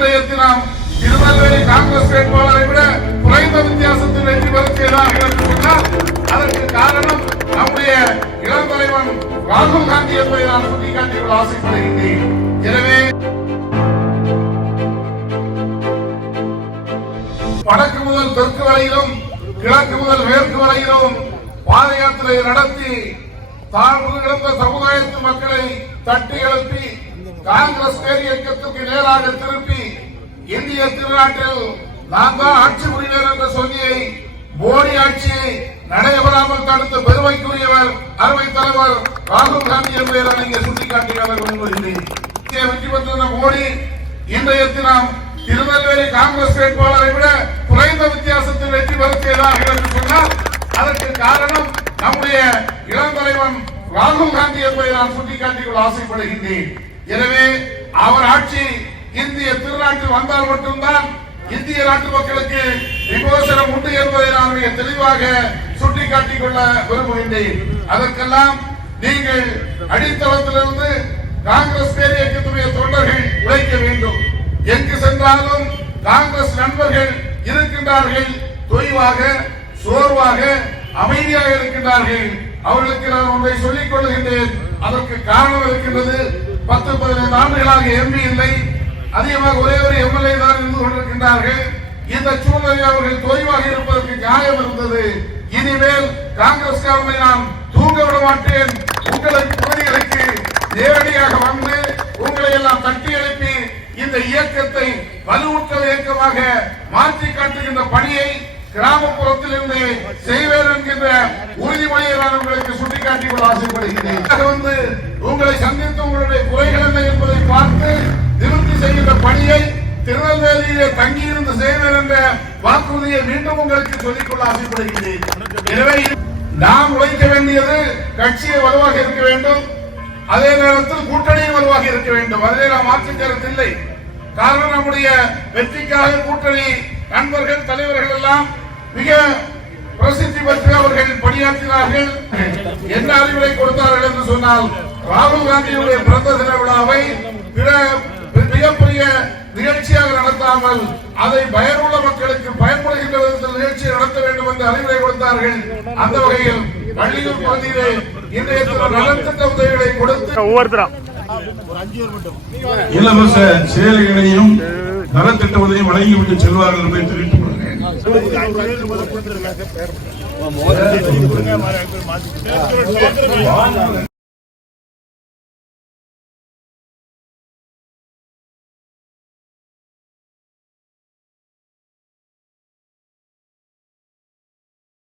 இன்றைய தினம் திருநெல்வேலி காங்கிரஸ் வேட்பாளரை விட குறைந்த வித்தியாசத்தில் வெற்றி பெற செய்தார்கள் என்று சொன்னால் அதற்கு காரணம் நம்முடைய இளம் தலைவன் ராகுல் காந்தி என்பதை நான் சுட்டிக்காட்டியுள்ள ஆசைப்படுகின்றேன். எனவே வடக்கு முதல் தெற்கு வரையிலும் கிழக்கு முதல் மேற்கு வரையிலும் பாத யாத்திரை நடத்தி தாழ்வு இழந்த சமுதாயத்து மக்களை தட்டி எழுப்பி காங்கிரஸ் பேர் இயக்கத்துக்கு நேராக திருப்பி இந்திய திருநாட்டில் நாம் தான் ஆட்சி புரிவேன் என்ற சொல்லியை மோடி ஆட்சியை நடைபெறாமல் தடுத்த பெருமைக்குரியவர் அருமை தலைவர் ராகுல் காந்தி என்பதை நீங்கள் இங்கே விரும்புகிறேன் வெற்றி பெற்றிருந்த மோடி இன்றைய தினம் திருநெல்வேலி காங்கிரஸ் வேட்பாளரை விட குறைந்த வித்தியாசத்தில் வெற்றி பெற செய்தார்கள் என்று சொன்னால் அதற்கு காரணம் நம்முடைய இளம் தலைவன் ராகுல் காந்தி என்பதை நான் சுட்டிக்காட்டிக் ஆசைப்படுகின்றேன். எனவே அவர் ஆட்சி இந்திய திருநாட்டில் வந்தால் மட்டும்தான் இந்திய நாட்டு மக்களுக்கு விமோசனம் உண்டு என்பதை நான் மிக தெளிவாக சுட்டிக்காட்டிக் கொள்ள விரும்புகின்றேன். அதற்கெல்லாம் நீங்கள் அடித்தளத்திலிருந்து காங்கிரஸ் பேர் இயக்கத்துடைய தொண்டர்கள் உழைக்க வேண்டும். எங்கு சென்றாலும் காங்கிரஸ் நண்பர்கள் இருக்கின்றார்கள். தொய்வாக சோர்வாக அமைதியாக இருக்கின்றார்கள். அவர்களுக்கு நான் ஒன்றை சொல்லிக் கொள்கின்றேன் அதற்கு காரணம் இருக்கின்றது பத்து பதினைந்து ஆண்டுகளாக எம்பி இல்லை. அதிகமாக ஒரே ஒரு எம்எல்ஏ தான் இருந்து கொண்டிருக்கின்றார்கள். இந்த சூழ்நிலை அவர்கள் தொய்வாக இருப்பதற்கு நியாயம் இருந்தது. இனிமேல் காங்கிரஸ் காங்கிரஸ்காரனை நான் தூங்க விட மாட்டேன். உங்களுக்கு தொகுதிகளுக்கு நேரடியாக வந்து உங்களை எல்லாம் தட்டி எழுப்பி இந்த இயக்கத்தை வலுவூட்டல் இயக்கமாக கிராமப்புறத்திலிருந்து செய்வேன் என்கின்ற உறுதிமொழியை நான் உங்களுக்கு சுட்டிக்காட்டி கொள்ள ஆசைப்படுகிறேன். வந்து உங்களை சந்தித்து உங்களுடைய குறைகள் என்ன என்பதை பார்த்து திருப்தி செய்கின்ற பணியை திருநெல்வேலியிலே தங்கியிருந்து செய்வேன் என்ற வாக்குறுதியை மீண்டும் உங்களுக்கு சொல்லிக்கொள்ள ஆசைப்படுகிறேன். எனவே நாம் உழைக்க வேண்டியது கட்சியை வலுவாக இருக்க வேண்டும். அதே நேரத்தில் கூட்டணியும் வலுவாக இருக்க வேண்டும். அதிலே நாம் மாற்று கருத்து இல்லை காரணம் நம்முடைய வெற்றிக்காக கூட்டணி நண்பர்கள் தலைவர்கள் எல்லாம் மிக பிரசித்தி பெற்று அவர்கள் பணியாற்றினார்கள். என்ன அறிவுரை கொடுத்தார்கள் என்று சொன்னால் ராகுல் காந்தியுடைய பிறந்த தின விழாவை பிற மிகப்பெரிய நிகழ்ச்சியாக நடத்தாமல் அதை பயனுள்ள மக்களுக்கு பயன்படுகின்ற விதத்தில் நிகழ்ச்சியை நடத்த வேண்டும் என்று அறிவுரை கொடுத்தார்கள். அந்த வகையில் பள்ளியூர் பகுதியிலே இன்றைய நலத்திட்ட உதவிகளை கொடுத்து ஒவ்வொருத்தரா? இலவச சேலைகளையும் நலத்திட்ட உதவியும் வழங்கிவிட்டு செல்வார்கள் என்பதை தெரிவித்துக் கொள்கிறேன்